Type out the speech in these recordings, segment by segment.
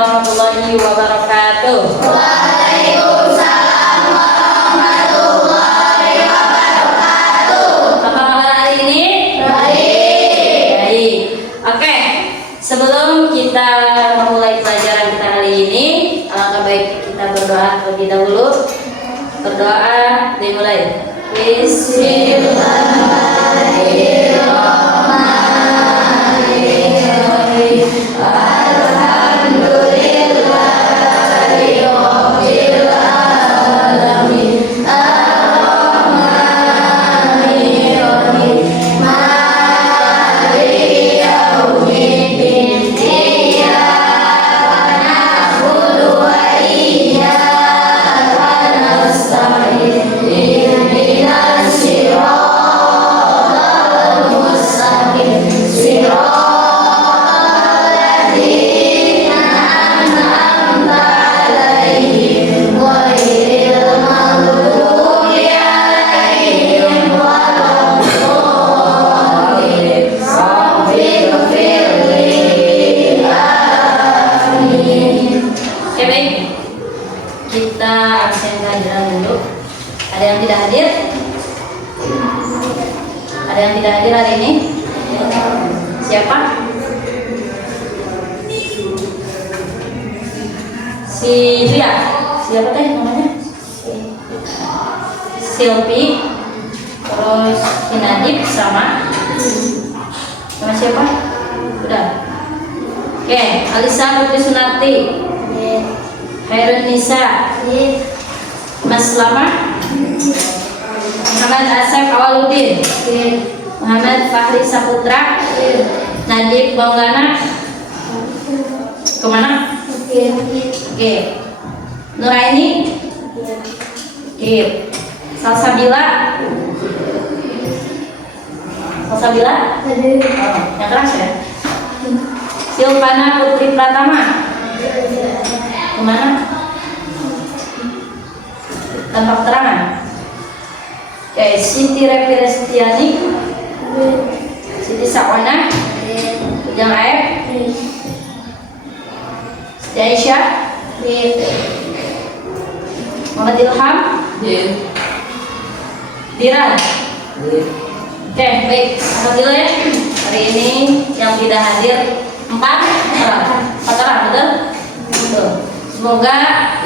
warahmatullahi wabarakatuh. Waalaikumsalam warahmatullahi wabarakatuh. Apa kabar hari ini? Baik. Oke, sebelum kita memulai pelajaran kita hari ini, alangkah baik kita berdoa terlebih dahulu. Berdoa dimulai. Bismillahirrahmanirrahim. Kita absen kehadiran dulu. Ada yang tidak hadir? Ada yang tidak hadir hari ini? Siapa? Si Lia. Siapa teh namanya? Silvi. Terus si Nadib sama siapa? Udah. Oke, Alisa Putri Sunarti. Khairun Nisa, Mas Lama, Muhammad Asep Awaludin, Muhammad Fahri Saputra, Nadib Maulana, kemana? Oke, Nuraini, Salsabila, yang keras ya. Silvana Putri Pratama. Kemana? Tanpa keterangan. Oke, Siti Repi Restiani, Siti Sakwana, Ujang Aep, Siti Aisyah, Muhammad Ilham, Diran. Oke, baik. Alhamdulillah ya. Hari ini yang tidak hadir 4 orang, betul? Betul. Semoga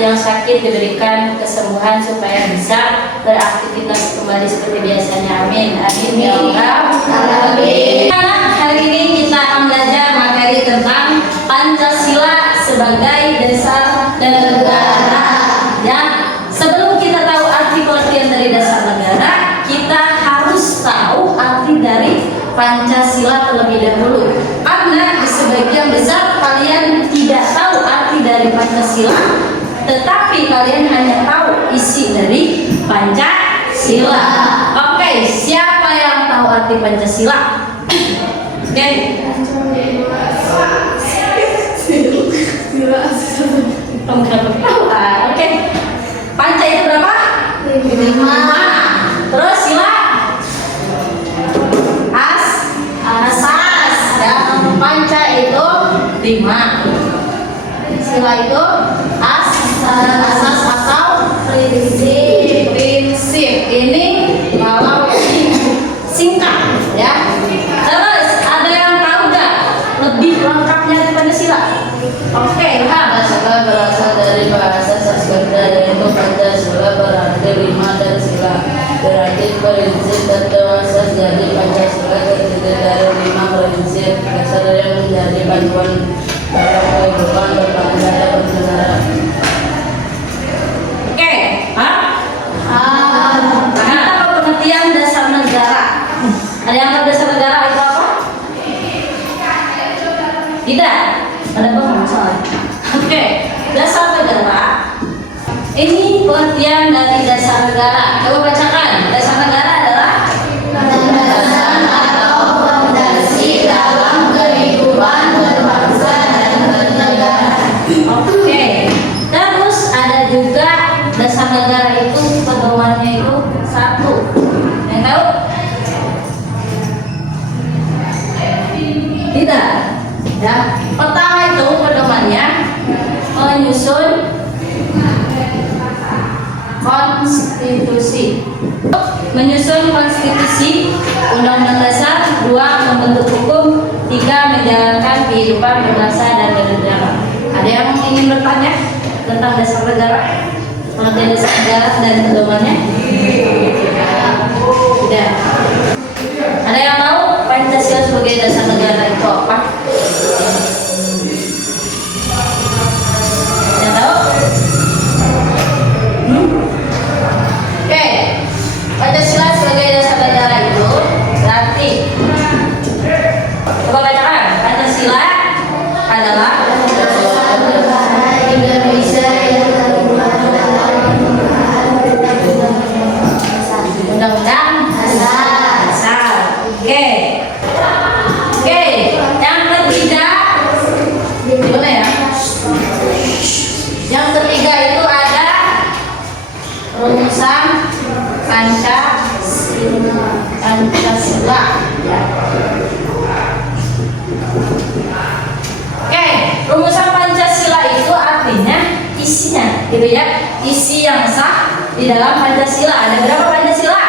yang sakit diberikan kesembuhan supaya bisa beraktivitas kembali seperti biasanya. Amin. Amin ya Allah. Amin. Hari ini kita akan belajar materi tentang Pancasila sebagai dasar dan negara. Ya, sebelum kita tahu arti pengertian dari dasar negara, kita harus tahu arti dari Pancasila terlebih dahulu. Karena sebagian besar kalian tidak tahu arti dari Pancasila, tetapi kalian hanya tahu isi dari Pancasila. Oke, siapa yang tahu arti Pancasila? Oke. Kamu tahu? Oke. Panca itu berapa? 5. Terus sila? Asas. Ya, panca itu 5. Sila itu asas atau prinsip. Ini kalau singkat ya. Terus ada yang tahu nggak lebih lengkapnya dari Pancasila? Oke, Pancasila berasal dari bahasa Sanskerta, yaitu Pancasila berarti 5 dan sila berarti prinsip atau asas. Jadi Pancasila terdiri dari 5 prinsip dasar yang menjadi panduan dalam kehidupan berbangsa dan bernegara. Oke, kita tahu pengertian dasar negara. Ada yang tahu dasar negara itu apa? Tidak. Ada apa masalah? Oke, dasar negara. Ini pengertian dari dasar negara. Coba bacakan. Dasar negara adalah Landasan atau fondasi dalam kehidupan berbangsa dan bernegara. Oke. Terus ada juga dasar negara itu pedomannya itu 1. Yang tahu? Tidak. Ya. Pertama itu pedomannya konstitusi. Menyusun konstitusi, undang-undang dasar. 2. Membentuk hukum. 3. Menjalankan kehidupan berbangsa dan bernegara. Ada yang ingin bertanya tentang dasar negara, pengertian dasar negara dan pedomannya? Tidak. Ada yang tahu Pancasila sebagai dasar negara itu apa? Yang tahu? Oke. Pancasila sebagai dasar negara itu berarti, coba bacakan. Pancasila adalah Indonesia yang undang-undang dasar. Oke. Oke. Yang ketiga, gimana ya? Yang ketiga itu ada rumusan Pancasila. Ya. Oke, rumusan Pancasila itu artinya isinya, gitu ya. Isi yang sah di dalam Pancasila. Ada berapa Pancasila?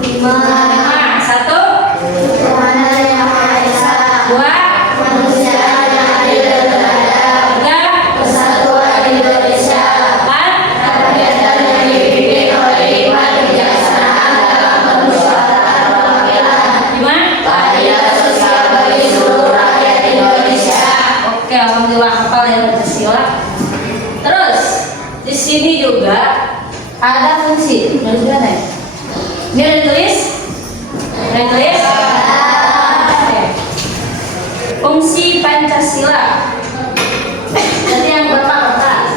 5. 1. Tuhan yang Maha Esa, 2. manusia yang adil dan beradab, 3. persatuan Indonesia, 4. rakyat yang dipimpin oleh hikmat kebijaksanaan dalam permusyawaratan perwakilan, 5. keadilan sosial bagi seluruh rakyat Indonesia. Oke, alhamdulillah hafal ya Pancasila. Terus di sini juga ada fungsi. Nulis mana ya? Ini ada tulis? Ada tulis? Oke. Fungsi Pancasila. Jadi yang berapa?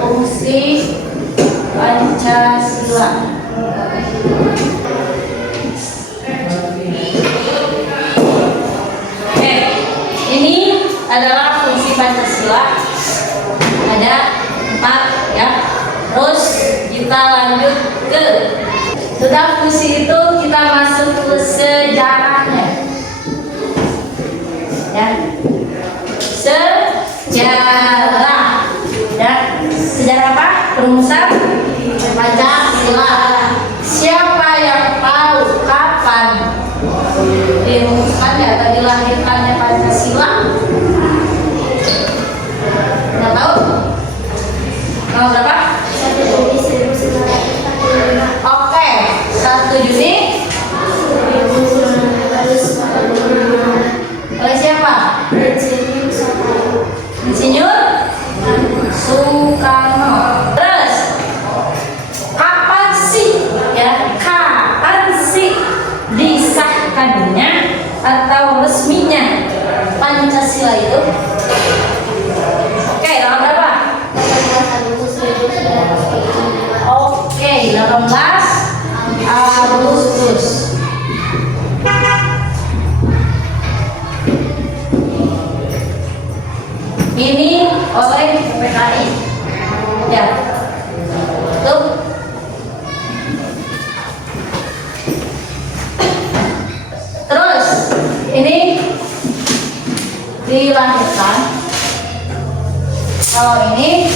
Fungsi Pancasila. Oke, ini adalah fungsi Pancasila. Ada 4 ya. Terus kita lanjut ke sudah fungsi itu, kita masuk ke sejarahnya. Ya. Sejarah. Ya. Sejarah apa? Rumusan Pancasila. Siapa yang tahu kapan dirumuskannya atau dilahirkannya Pancasila? Nggak tahu? Tanggal berapa? 1 Juni 1945. Oke, 1 Juni. 1945. Oleh siapa? Presiden Soekarno. Insinyur Soekarno. Terus kapan sih ya? Kapan sih disahkannya atau resminya Pancasila itu? Oke, tanggal berapa? 18 Agustus 1945. Oke, 18 Agustus. Ini oleh PKI. Ya. Tuh. Terus ini dilahirkan. Kalau ini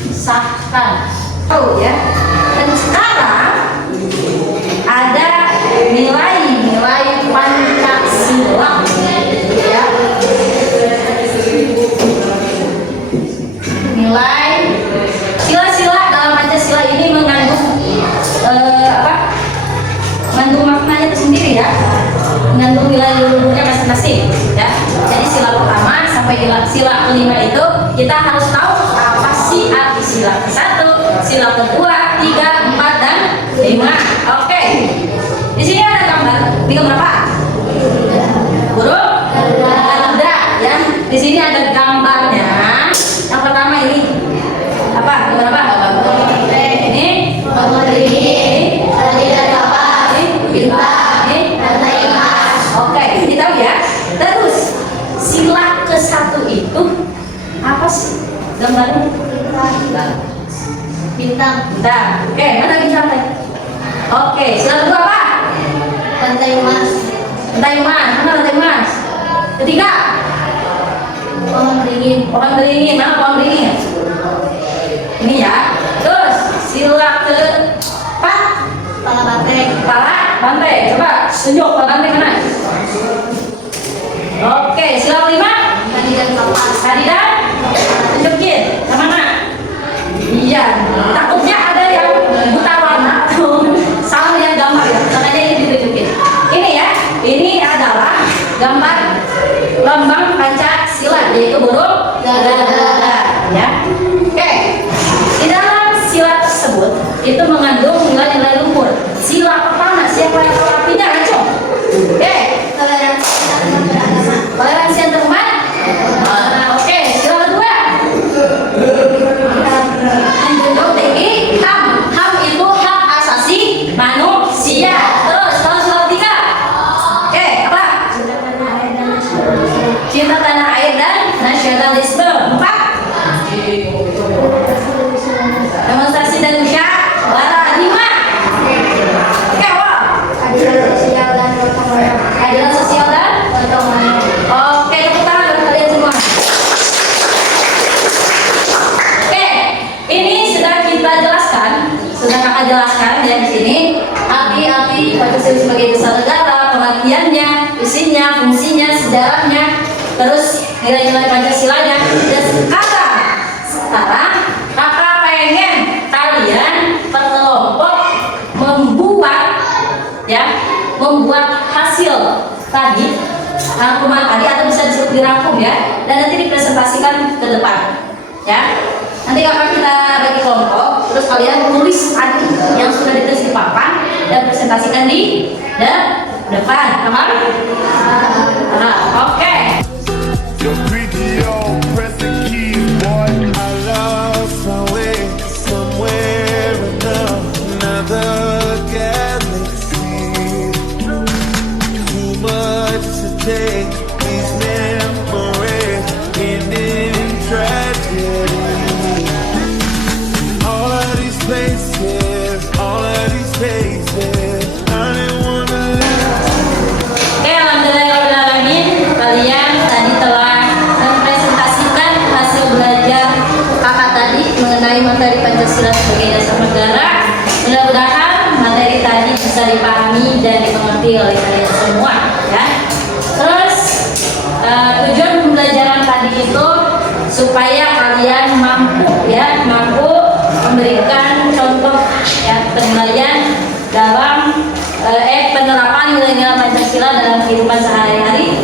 disahkan. Oh ya. Dan sekarang ada nilai-nilai Pancasila. Ya. Nilai sila-sila dalam Pancasila ini mengandung mengandung maknanya tersendiri ya, mengandung nilai luhurnya masing-masing ya. Jadi sila pertama sampai sila kelima itu kita harus tahu apa sih arti sila ke-1, sila kedua, 3, 4 dan 5. Oke. Di sini ada gambar. Ini gambar apa? Burung? Garuda ya. Di sini ada gambarnya. Yang pertama ini apa? Gambar apa? Ini Tadi dan kapal, bintang, rantai emas. oke, ini tahu ya. Terus sila ke-1 itu apa sih gambarnya? Bintang, Bentar. Oke, mana bintang tadi? Oke, sila kedua apa? rantai emas. Rantai emas. Mana rantai emas? Ketiga, Pohon beringin. pohon beringin. Mana pohon beringin? Bante, coba tunjuk Pak Bante mana? Oke, sila kelima. Tadi dan Bapak. Tadi dan tunjukin kemana? Iya, takutnya ada yang buta warna sama yang gambar ya, makanya ini ditunjukin. Ini ya, ini adalah gambar lambang Pancasila, yaitu burung gagak ya. Oke, di dalam sila tersebut itu mengandung nilai-nilai luhur. Sila pertama, siapa yang tahu artinya? Ayo. Oke, toleransi antarumat. Oke, sila kedua. Menjunjung tinggi HAM. HAM itu hak asasi manusia. Terus kalau sila ketiga. Oke, apa? Cinta tanah air dan nasionalisme. 4. Demonstrasi dan musyawarah. 5. Oke, apa? Keadilan sosial dan gotong royong. Oke, tepuk tangan buat kalian semua. Oke, ini sudah kita jelaskan, sudah kakak jelaskan ya di sini arti-arti Pancasila sebagai dasar negara, pengertiannya, isinya, fungsinya, sejarahnya, terus nilai-nilai Pancasilanya. Dan sekarang kakak pengen kalian per kelompok membuat hasil tadi, rangkuman tadi, atau bisa disebut dirangkum ya, dan nanti dipresentasikan ke depan ya. Nanti kakak kita bagi kelompok, terus kalian tulis tadi yang sudah ditulis di papan dan presentasikan di depan. Paham? Oke. Your freaky old pressing keys, boy. I lost my way somewhere in another galaxy. Too much to take, these memories ending in tragedy. All of these places, I didn't wanna live. Oke, alhamdulillahirrahmanirrahim, kalian tadi telah mempresentasikan hasil belajar kakak tadi mengenai materi Pancasila sebagai dasar negara. Mudah-mudahan materi tadi bisa dipahami dan dimengerti oleh kalian semua ya. Terus tujuan pembelajaran tadi itu supaya kalian mampu memberikan contoh ya penilaian dalam penerapan nilai-nilai Pancasila dalam kehidupan sehari-hari